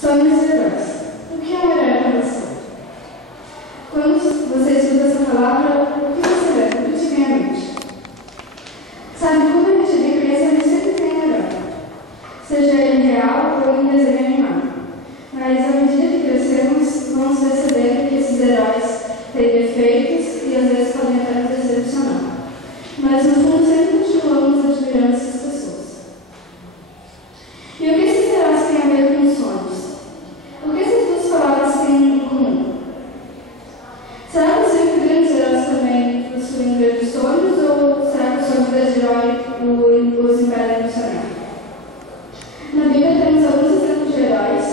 Sonhos e heróis. O que é um herói para você? Quando você escuta essa palavra, o que você vê? O que te vem à mente? Sabe, quando a gente vê criança, a gente sempre tem um herói. Seja ele real ou em desenho animado. Mas à medida que crescemos, vamos percebendo que esses heróis têm defeitos e às vezes podem até nos decepcionar. Mas no fundo sempre continuamos admirando essas pessoas. E o que esses heróis têm a ver com os sonhos? O que essas duas palavras têm em comum? Será possível que grandes heróis também possuem grandes sonhos, ou será que o sonho desse herói os impede de sonhar? Na Bíblia temos alguns exemplos de heróis,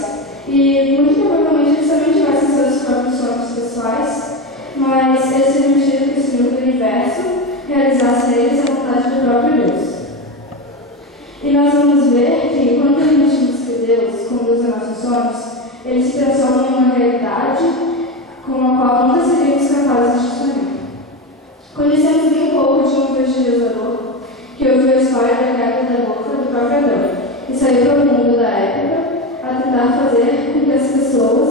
e muito provavelmente eles também tivessem seus próprios sonhos pessoais, mas eles permitiram que o Senhor do Universo realizasse neles a vontade do próprio Deus. E nós vamos ver que quando permitimos que Deus conduza nossos sonhos, ele se transforma em uma realidade com a qual nunca seríamos capazes de sonhar. Conhecemos bem pouco de um evangelizador que ouviu a história da queda da boca do próprio Adão e saiu para o mundo da época a tentar fazer com que as pessoas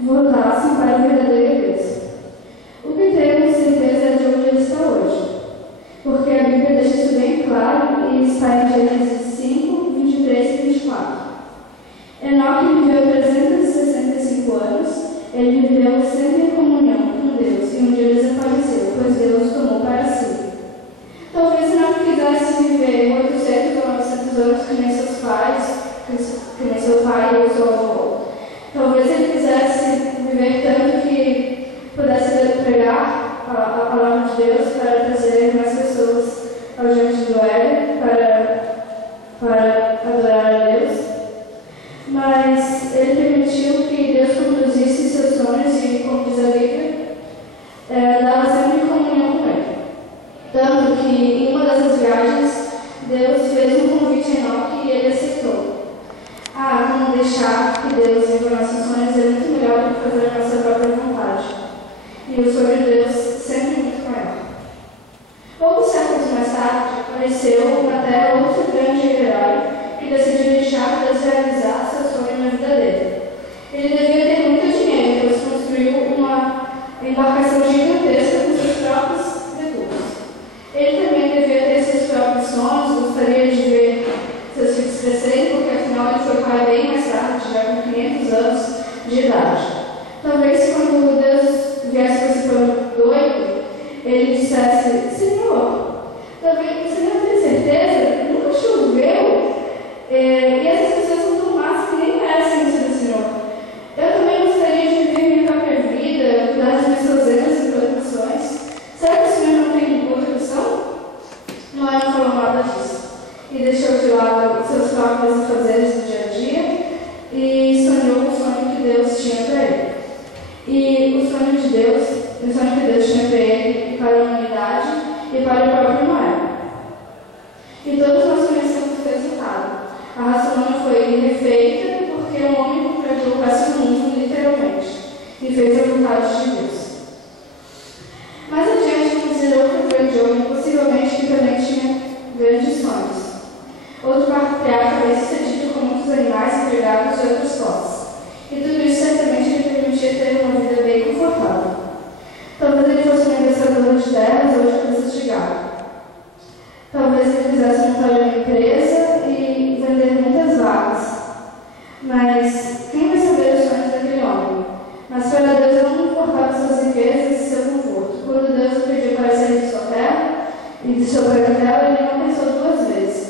voltassem para o verdadeiro Deus. O que temos certeza é de onde ele está hoje, porque a Bíblia deixa isso bem claro e está em Gênesis 5, 23 e 24. Enoque viveu 365 anos, ele viveu sempre em comunhão com Deus, e um dia desapareceu, pois Deus o tomou para si. Talvez Enoque quisesse viver 800 ou 900 anos que nem seus pais, que nem seu pai ou seu avô. Talvez ele quisesse viver tanto que pudesse pregar a palavra de Deus para trazer mais pessoas ao jardim do Éden para adorar a Deus. Mas ele permitiu que Deus conduzisse seus sonhos e, como diz a Bíblia, dava sempre comunhão com ele. Tanto que, em uma dessas viagens, Deus fez um convite a Enoque e ele aceitou. Não deixar que Deus viva nossos sonhos é muito melhor do que fazer a nossa própria vontade. E o sonho de Deus sempre é muito maior. Poucos séculos mais tarde, apareceu na Terra outro grande herói que decidiu deixar Deus realizar seu sonho na vida dele. Ele devia ter muito dinheiro, pois construiu uma embarcação gigantesca com seus próprios recursos. Ele também devia ter seus próprios sonhos, gostaria de ver seus filhos crescerem, porque afinal ele foi pai bem mais tarde, já com 500 anos de idade. Talvez quando Deus viesse com esse plano doido, ele dissesse: Senhor, Senhor, tem certeza? Nunca choveu? E essas pessoas são tão más que nem merecem isso do Senhor. Eu também gostaria de viver minha própria vida, cuidar dos meus prazeres e preocupações. Será que o Senhor não tem boa opção? Noé não falou nada disso. E deixou de lado seus próprios afazeres do dia a dia e sonhou o sonho que Deus tinha para ele. E o sonho que Deus tinha para ele e para a humanidade e para o próprio Noé. E todos nós conhecemos o resultado. A raça humana foi refeita porque o homem praticou o péssimo mundo, literalmente, e fez a vontade de Deus. Mais adiante, vamos dizer outro grande homem, possivelmente que também tinha grandes sonhos. Outro patriarca bem-sucedido com muitos animais empregados e outras posses. E tudo isso certamente lhe permitia ter uma vida bem confortável. Talvez ele fosse um negociador de terras ou de cabeças de gado. Talvez ele quisesse montar uma empresa e vender muitas vacas. Mas quem vai saber os sonhos daquele homem? Mas para Deus não importava suas riquezas e seu conforto. Quando Deus o pediu para sair de sua terra e de sua parentela, ele não pensou duas vezes.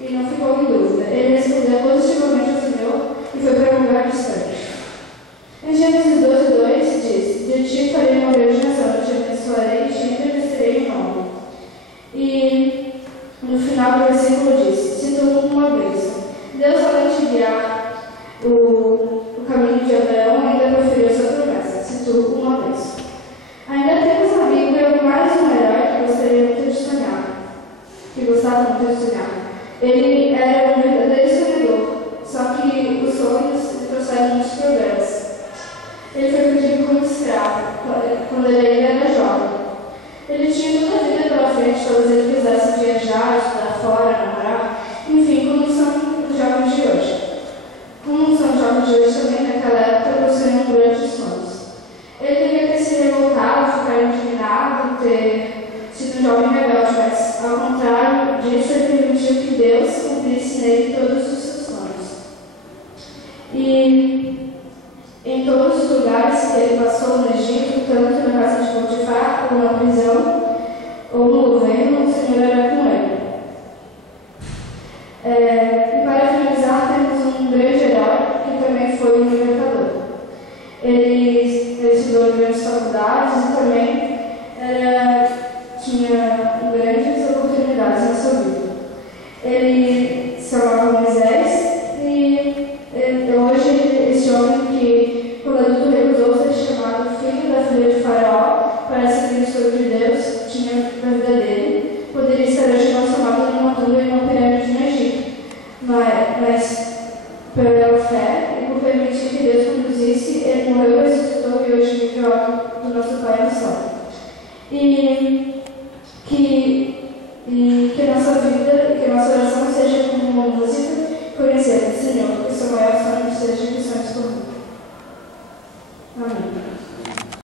E não ficou em dúvida. Ele respondeu positivamente ao Senhor e foi para um lugar distante. Em Gênesis 12:2 diz: De ti farei uma grande nação, eu te abençoarei e te engrandecerei em nome. E no final do versículo diz: Se tu uma bênção. Deus, além de guiar o caminho de Abraão, ainda proferiu sua promessa: Se tu uma bênção. Ainda temos na Bíblia mais um herói que gostaria muito de sonhar, que gostava muito de sonhar. Ele era um verdadeiro sonhador, só que os sonhos lhe trouxeram muitos problemas. Ele foi vendido como escravo quando ele ainda era jovem. Ele tinha toda a vida pela frente, talvez ele quisesse viajar, estudar fora, namorar, enfim, como são os jovens de hoje. Como são os jovens de hoje E em todos os lugares que ele passou no Egito, tanto na casa de Potifar, ou na prisão, ou no governo, o Senhor era com ele. E para finalizar, temos um grande herói, que também foi um libertador. Ele estudou em grandes faculdades e também tinha grandes oportunidades na sua vida. Ele se chamava Moisés e hoje esse homem que, quando adulto, recusou ser chamado filho da filha de Faraó para seguir o sonho de Deus, tinha na vida dele, poderia estar hoje transformado numa tumba e uma pirâmide no Egito. Mas pela fé e por permitir que Deus conduzisse, ele morreu, ressuscitou e hoje vive ao lado do nosso Pai no céu. E